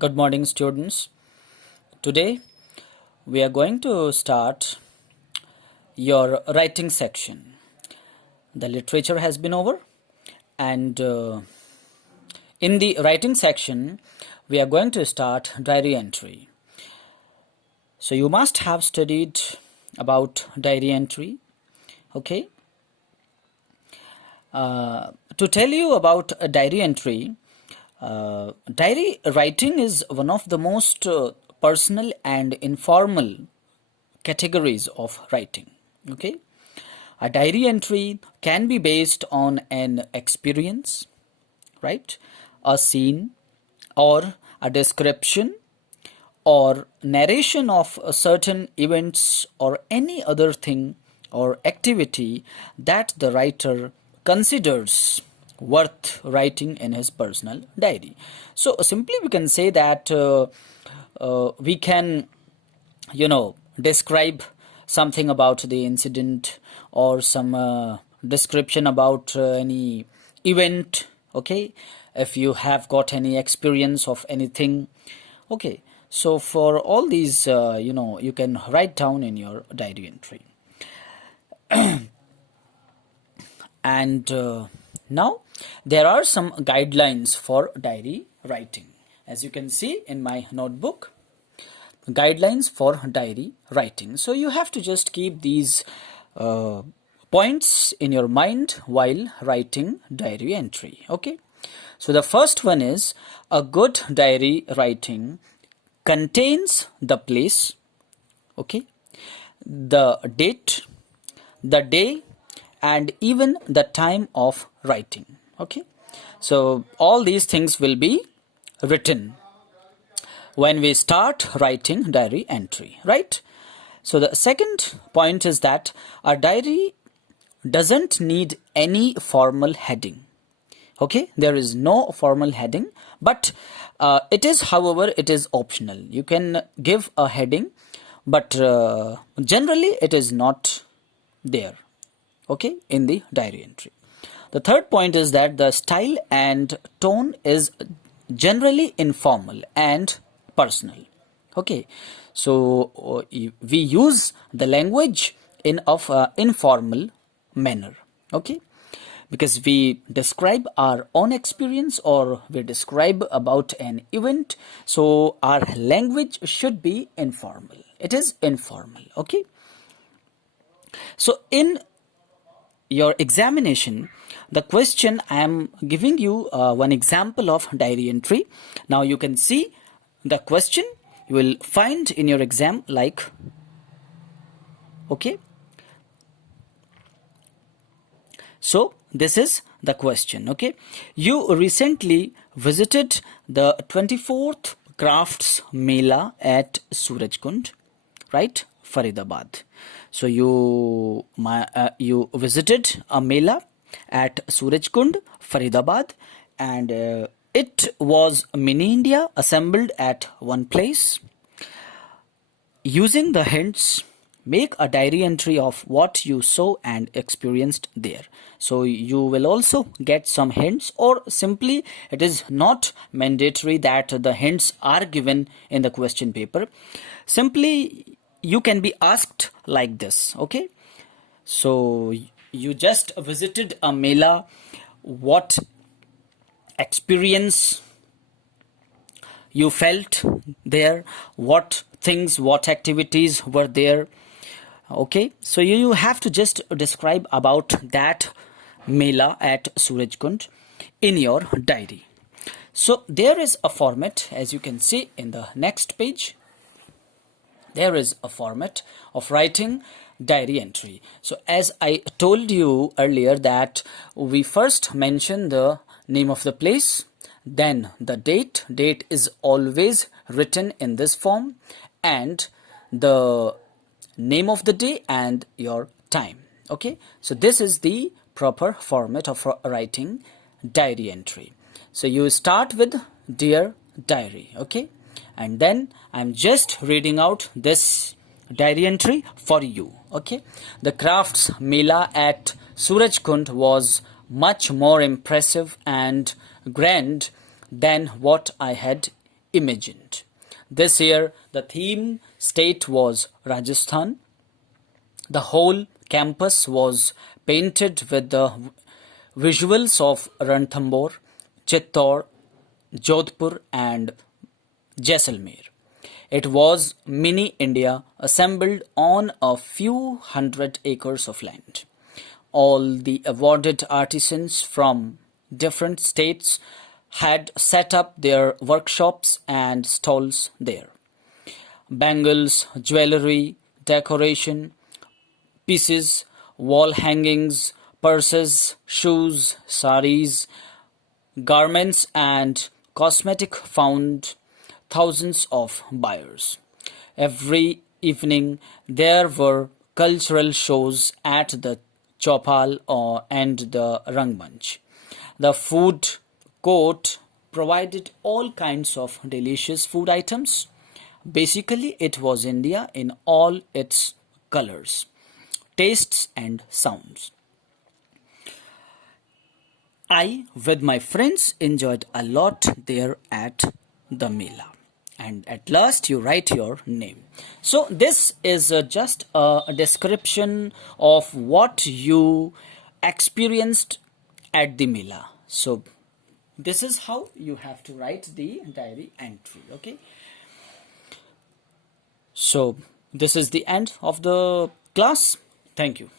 Good morning, students. Today we are going to start your writing section. The literature has been over, and in the writing section, we are going to start diary entry. So you must have studied about diary entry, okay? To tell you about a diary entry, diary writing is one of the most personal and informal categories of writing. Okay, a diary entry can be based on an experience, right? A scene, or a description, or narration of certain events, or any other thing or activity that the writer considers worth writing in his personal diary. So simply we can say that we can describe something about the incident, or some description about any event, okay, if you have got any experience of anything, okay. So for all these you can write down in your diary entry. And now there are some guidelines for diary writing, as you can see in my notebook. Guidelines for diary writing. So you have to just keep these points in your mind while writing diary entry. Okay. So the first one is, a good diary writing contains the place, okay, the date, the day, and even the time of writing. Okay. So all these things will be written when we start writing diary entry, right? So the second point is that a diary doesn't need any formal heading. Okay, there is no formal heading, but it is, however, it is optional. You can give a heading, but generally it is not there, okay, in the diary entry. The third point is that the style and tone is generally informal and personal. Okay, so we use the language in of informal manner. Okay, because we describe our own experience, or we describe about an event, so our language should be informal. It is informal. Okay, so in your examination, the question, I am giving you one example of diary entry. Now you can see the question you will find in your exam, like, okay, so this is the question. Okay, you recently visited the 24th crafts mela at Surajkund, right, Faridabad. So you visited a mela at Surajkund, Faridabad, and it was mini India assembled at one place. Using the hints, make a diary entry of what you saw and experienced there. So you will also get some hints, or simply it is not mandatory that the hints are given in the question paper. Simply you can be asked like this. Okay, so you just visited a mela, what experience you felt there, what things, what activities were there. Okay, so you have to just describe about that mela at Surajkund in your diary. So there is a format, as you can see in the next page. There is a format of writing diary entry. So as I told you earlier, that we first mention the name of the place, then the date. Date is always written in this form, and the name of the day and your time. Okay, so this is the proper format of writing diary entry. So you start with dear diary, okay, and then I'm just reading out this diary entry for you. Okay, the crafts mela at Surajkund was much more impressive and grand than what I had imagined. This year, the theme state was Rajasthan. The whole campus was painted with the visuals of Ranthambore, Chittor, Jodhpur, and Jaisalmer. It was mini India assembled on a few hundred acres of land. All the awarded artisans from different states had set up their workshops and stalls there. Bangles, jewelry, decoration, pieces, wall hangings, purses, shoes, saris, garments, and cosmetic found thousands of buyers. Every evening there were cultural shows at the Chopal and the Rangmanch. The food court provided all kinds of delicious food items. Basically, it was India in all its colors, tastes, and sounds. I, with my friends, enjoyed a lot there at the Mela. And at last, you write your name. So, this is just a description of what you experienced at the Mela. So, this is how you have to write the diary entry. Okay. So, this is the end of the class. Thank you.